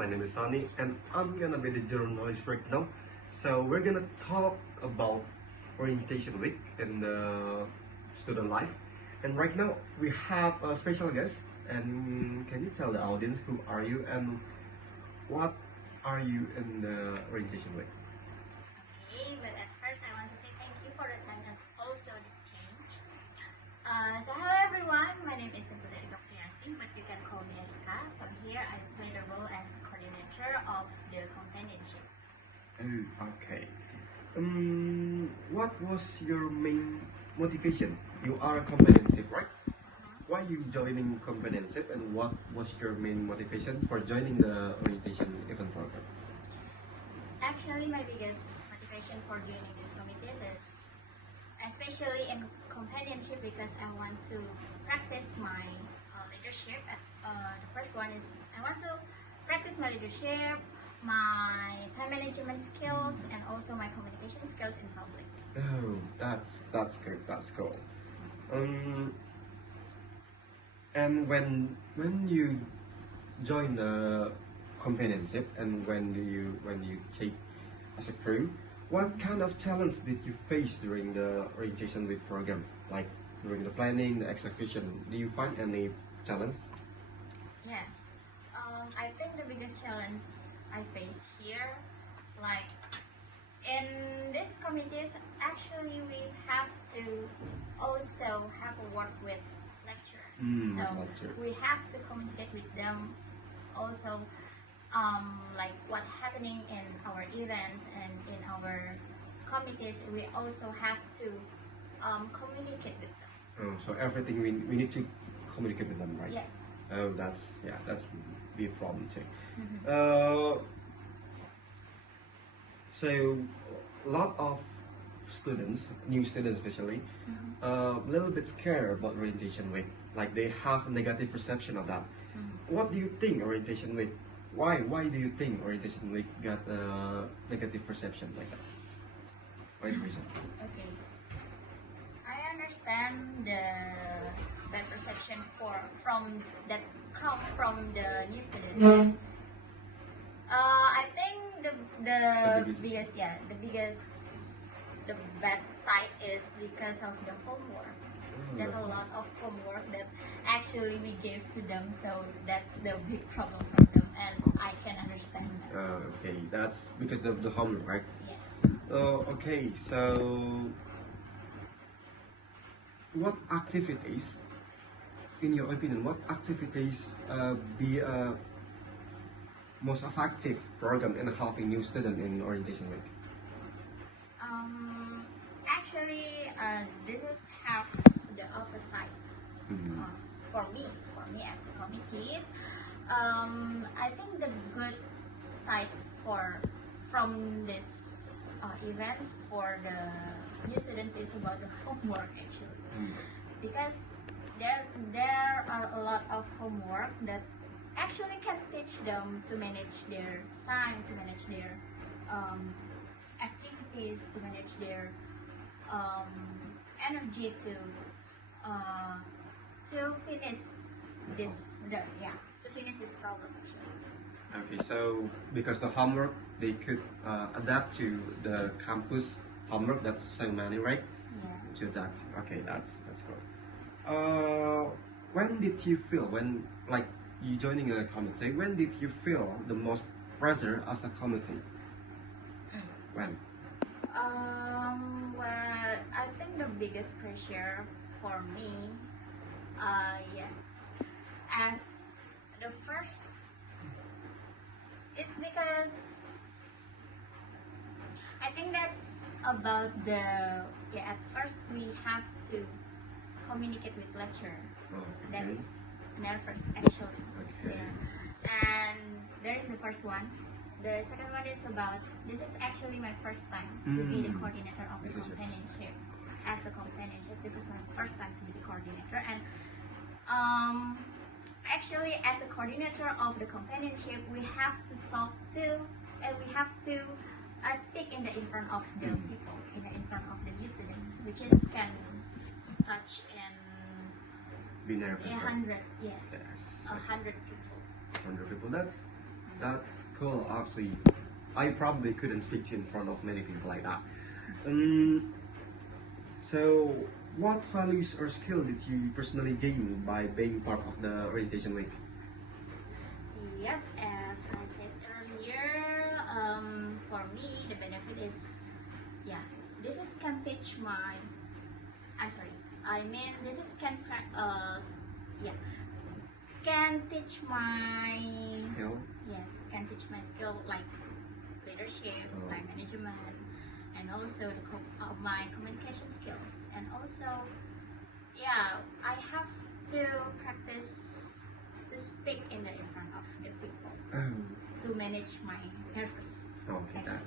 My name is Sunny, and I'm gonna be the journalist right now. So we're gonna talk about orientation week in the student life. And right now we have a special guest. And can you tell the audience who are you and what are you in the orientation week? Okay, but at first I want to say thank you for the time and also the change. So hello everyone, my name is Dr. Yassin, but you can call me Erika. So here I play the role as coordinator of the companionship. Oh, okay. What was your main motivation? You are a companionship, right? Why you joining companionship and what was your main motivation for joining the orientation event program? Actually, my biggest motivation for joining these committees is especially in companionship because I want to practice my leadership. The first one is I want to practice my leadership, my time management skills, and also my communication skills in public. Oh, that's good. That's cool. And when you join the companionship and when you take as a crew, what kind of challenge did you face during the orientation week program? Like during the planning, the execution, do you find any challenge? Yes, I think the biggest challenge I face here, like in these committees, actually we have to also have a work with lecture. So Lecture. we have to communicate with them also, like what happening in our events and in our committees. We also have to communicate with them. Oh, so everything we need to communicate with them, right? Yes. Oh, that's be a problem too. So a lot of students, new students especially, a little bit scared about orientation week. Like they have a negative perception of that. What do you think orientation week? Why do you think orientation week got a negative perception like that? What is the reason? Okay. I understand the bad perception from that come from the new students. I think the bad side is because of the homework. There's a lot of homework that actually we gave to them, so that's the big problem for them, and I can understand that. Okay, that's because of the homework, right? Yes. Okay, so what activities, in your opinion, what activities be a most effective program in helping new students in orientation week? Actually, this is half the opposite. For me as the committees, I think the good side from this events for the new students is about the homework actually, because there are a lot of homework that actually can teach them to manage their time, to manage their activities, to manage their energy to finish this problem actually. Okay, so because the homework they could adapt to the campus homework, that's so many, right? Yeah. To that. Okay, that's good. When did you feel when like you joining a committee? When did you feel the most pressure as a committee? When? Well, I think the biggest pressure for me, as the first, it's because I think that's about at first we have to communicate with lecturer. Okay. That's nervous actually. Okay. Yeah. And there is the first one. The second one is about, this is actually my first time to be the coordinator of the companionship. As the companionship, this is my first time to be the coordinator, and actually as the coordinator of the companionship, we have to talk to, and we have to speak in front of the people, in front of the new student, which is can touch and Be nervous. a right? hundred, yes, Yes. 100 people. 100 people. That's That's cool. Actually, I probably couldn't speak to you in front of many people like that. So, what values or skill did you personally gain by being part of the orientation week? Yep, as I said earlier, for me the benefit is, yeah, this is can teach my. I'm sorry. I mean, this is yeah, can teach my, Skill. yeah, can teach my skill like leadership, Oh. time management, and also my communication skills, and also, yeah, I have to practice to speak in front of the people to manage my nervous. Okay, actions.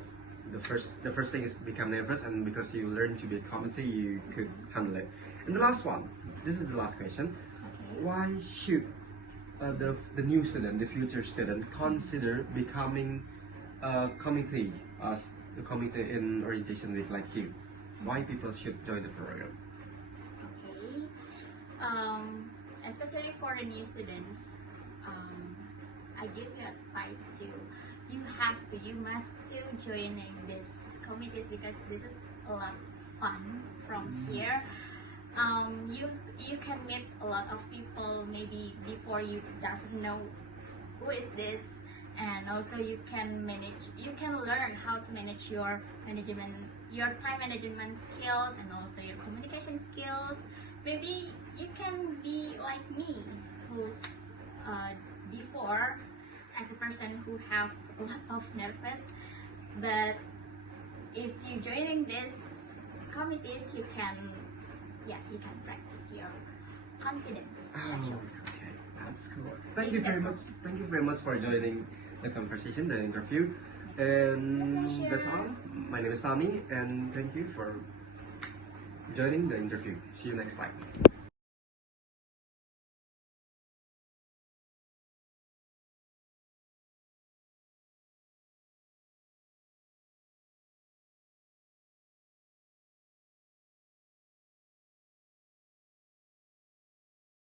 that's the first thing is become nervous, and because you learn to be a committee, you could handle it. And the last one, this is the last question. Okay. Why should the new student, the future student, consider becoming a committee as the committee in orientation week like you? Why people should join the program? Okay. Especially for the new students, I give you advice to, you must to join in this committees because this is a lot fun from here. You can meet a lot of people maybe before you doesn't know who is this, and also you can learn how to manage your time management skills, and also your communication skills. Maybe you can be like me, who's before as a person who have a lot of nervous, but if you joining this committees, you can practice your confidence. Oh, actually. okay, that's cool. Thank you very much. Thank you very much for joining the conversation, the interview, and My pleasure. that's all. My name is Sami, and thank you for joining the interview. See you next time.